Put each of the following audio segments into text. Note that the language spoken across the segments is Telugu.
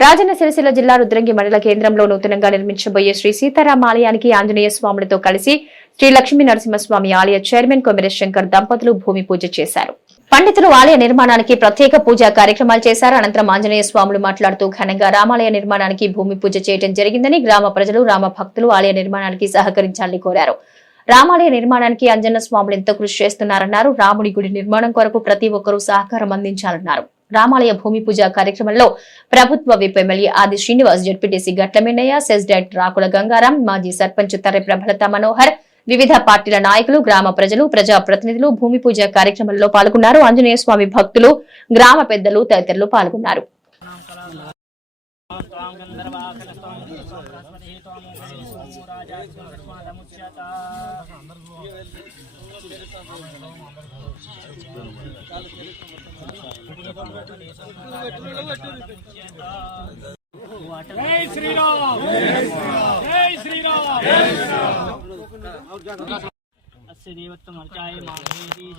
రాజన్న సిరిసిల్ల జిల్లా రుద్రంగి మండల కేంద్రంలో నూతనంగా నిర్మించబోయే శ్రీ సీతారామ ఆలయానికి ఆంజనేయ స్వాములతో కలిసి శ్రీ లక్ష్మీ నరసింహస్వామి ఆలయ చైర్మన్ కొమిరెస్ శంకర్ దంపతులు భూమి పూజ చేశారు. పండితులు ఆలయ నిర్మాణానికి ప్రత్యేక పూజా కార్యక్రమాలు చేశారు. అనంతరం ఆంజనేయ స్వాములు మాట్లాడుతూ ఘనంగా రామాలయ నిర్మాణానికి భూమి పూజ చేయడం జరిగిందని గ్రామ ప్రజలు రామ భక్తులు ఆలయ నిర్మాణానికి సహకరించాలని కోరారు. రామాలయ నిర్మాణానికి అంజన్న స్వాములు ఎంతో కృషి చేస్తున్నారన్నారు. రాముడి గుడి నిర్మాణం కొరకు ప్రతి ఒక్కరూ సహకారం అందించాలన్నారు. రామాలయ భూమి పూజ కార్యక్రమంలో ప్రభుత్వ whip MLA Adi Srinivas ZPTC Gatlamennaiah CESS director Rakula Gangaram మాజీ సర్పంచ్ తర్రె ప్రభలత మనోహర్ వివిధ పార్టీల నాయకులు గ్రామ ప్రజలు ప్రజా ప్రతినిధులు భూమి పూజ కార్యక్రమంలో పాల్గొన్నారు. ఆంజనేయ స్వామి భక్తులు గ్రామ పెద్దలు తదితరులు పాల్గొన్నారు. त्वां गन्धर्वाखलस्त्वां विश्वं बृहस्पतिः त्वां सोमो राजा विष्णुर्मादमुच्यता జై శ్రీరామ్ జై శ్రీరామ్ अस्य देवत्वमर्चाय माघेति जगत्सनीश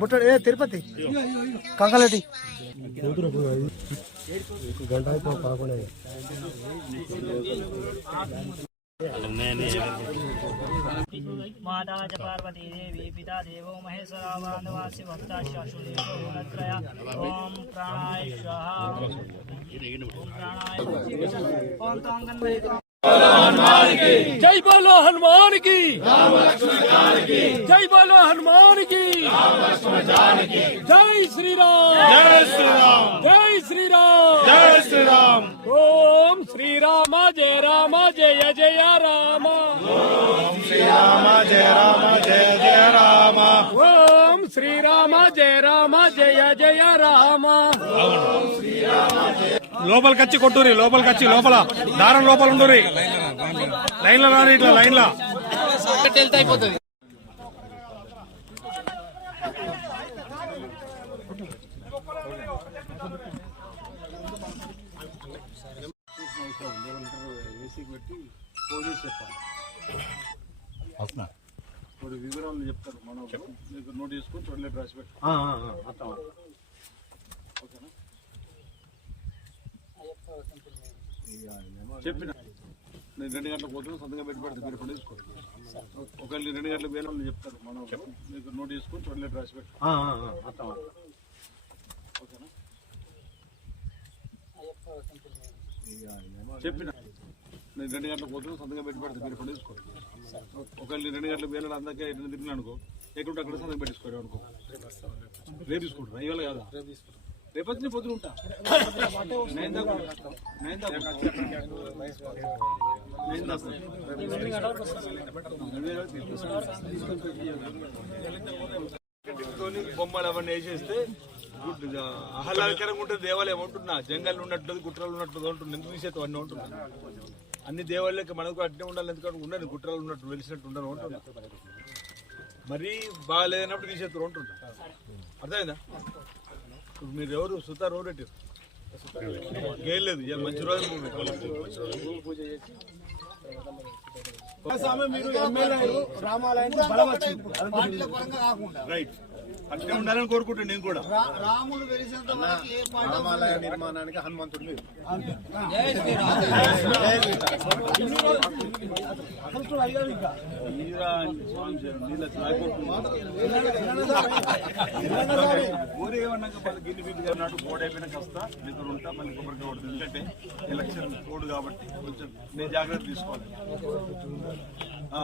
బుట్ట ఏ తిరుపతి కంకలటి माता च पार्वती देवी पिता देवो महेश्वरा बान्धवास्य भक्ता शाशुदेवो गुणत्रया ॐ प्राणाय स्वाहा ॐ प्राणाय ॐ ताङ्गन्मये జై బోలో హనుమాన్కి జై బోలో హనుమాన్కి జై శ్రీరామ్ జై శ్రీరామ్ జై శ్రీరామ్ జై శ్రీరామ్ ఓం శ్రీరామ జయ రామ జయ జయ రామ ఓం శ్రీరామ జయ రామ జయ జయ రామ ఓం శ్రీరామ జయ రామ జయ జయ రామ. లోపలికి వచ్చి కొట్టురి లోపలికి వచ్చి లోపల. దారం లోపల ఉండురి లైన్లో రాని ఇట్లా లైన్లో ఇప్పుడు వివరాలు చెప్తారు మనం మీకు నోట్ చేసుకొని టోటల్ రాసి పెట్టి. చెప్పిన. నేను రెండు గంటలకు పోతున్నా సంతకం పెట్టి పెడితే మీరు ఇప్పుడు తీసుకోండి. ఒకవేళ రెండు గంటలకు వేరే వాళ్ళు చెప్తారు మనం మీకు నోట్ చేసుకొని టోటల్ రాసి పెట్టి. ఓకేనా? చెప్పిన. నేను రెండు గంటలకు పోతున్నా సంతకం పెట్టి పెడితే మీరు ఇప్పుడు ఒకవేళ నేను రెండు గంటలకు వేరే అందరికీ ఎన్ని తిరిగిన అనుకో ఎక్కడ అక్కడ సంతకం పెట్టించుకోరు అనుకో. రేపు తీసుకుంటారు ఇవాళ కదా? రేపు వచ్చిన పొద్దున ఉంటా. నైన్ దాకా నైన్ దాకా నైన్ దాకా బొమ్మలు అవన్నీ వేసేస్తే ఆహ్లాదకరంగా ఉంటుంది దేవాలయం ఉంటున్నా. జంగల్ ఉన్నట్టు గుట్రాలు ఉన్నట్టు ఉంటుంది ఎందుకు తీసేది అన్నీ ఉంటున్నా? అన్ని దేవాలయాలకి మనకు అట్నే ఉండాలి ఎందుకంటే ఉండదు గుట్రాలు ఉన్నట్టు వెలిసినట్టు ఉండను ఉంటున్నా మరీ బాగాలేనప్పుడు తీసేస్తారు ఉంటున్నా అర్థమైందా? ఇప్పుడు మీరు ఎవరు? సుతారు ఎవరు పెట్టారు. గేయలేదు ఇవాళ మంచి రోజు రైట్ అట్లే ఉండాలని కోరుకుంటాను నేను కూడా. రామాలయ నిర్మాణానికి హనుమంతుడు లేదు నీరా స్వామి శరణం, నీళ్ళ తాగొట్టు. ఊరే ఏమన్నాక మళ్ళీ నాటు కోడ్ అయిపోయినాక వస్తా ఇక్కడ ఉంటా మళ్ళీ కొబ్బరికాయ కొడుతుంది ఎందుకంటే ఎలక్షన్ కోడ్ కాబట్టి కొంచెం నేను జాగ్రత్త తీసుకోవాలి. ఆ.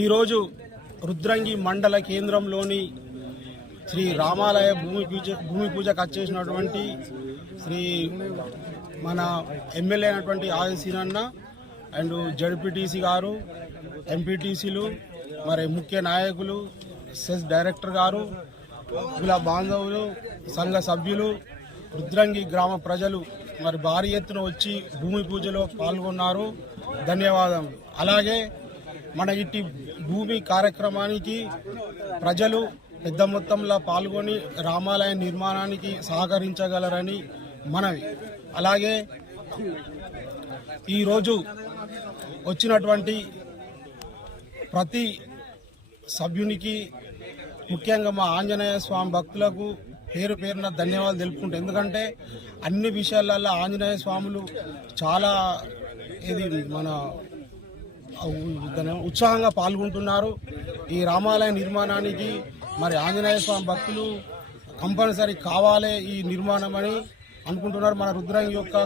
ఈరోజు రుద్రంగి మండల కేంద్రంలోని శ్రీ రామాలయ భూమి పూజ భూమి పూజకు వచ్చేసినటువంటి శ్రీ మన ఎమ్మెల్యే అయినటువంటి ఆదిశీనన్న అండ్ జడ్పీటీసీ గారు ఎంపీటీసీలు మరి ముఖ్య నాయకులు సెస్ డైరెక్టర్ గారు కుల బాంధవులు సంఘ సభ్యులు రుద్రంగి గ్రామ ప్రజలు మరి భారీ ఎత్తున వచ్చి భూమి పూజలో పాల్గొన్నారు. ధన్యవాదములు. అలాగే మన ఇట్టి భూమి కార్యక్రమానికి ప్రజలు పెద్ద మొత్తంలో పాల్గొని రామాలయ నిర్మాణానికి సహకరించగలరని మనవి. అలాగే ఈరోజు వచ్చినటువంటి ప్రతి సభ్యునికి ముఖ్యంగా మా ఆంజనేయ స్వామి భక్తులకు పేరు పేరున ధన్యవాదాలు తెలుపుకుంటాం ఎందుకంటే అన్ని విషయాలలో ఆంజనేయ స్వాములు చాలా ఇది మన ఉత్సాహంగా పాల్గొంటున్నారు. ఈ రామాలయ నిర్మాణానికి మరి ఆంజనేయ స్వామి భక్తులు కంపల్సరీ కావాలి ఈ నిర్మాణం అని అనుకుంటున్నారు మన రుద్రంగి యొక్క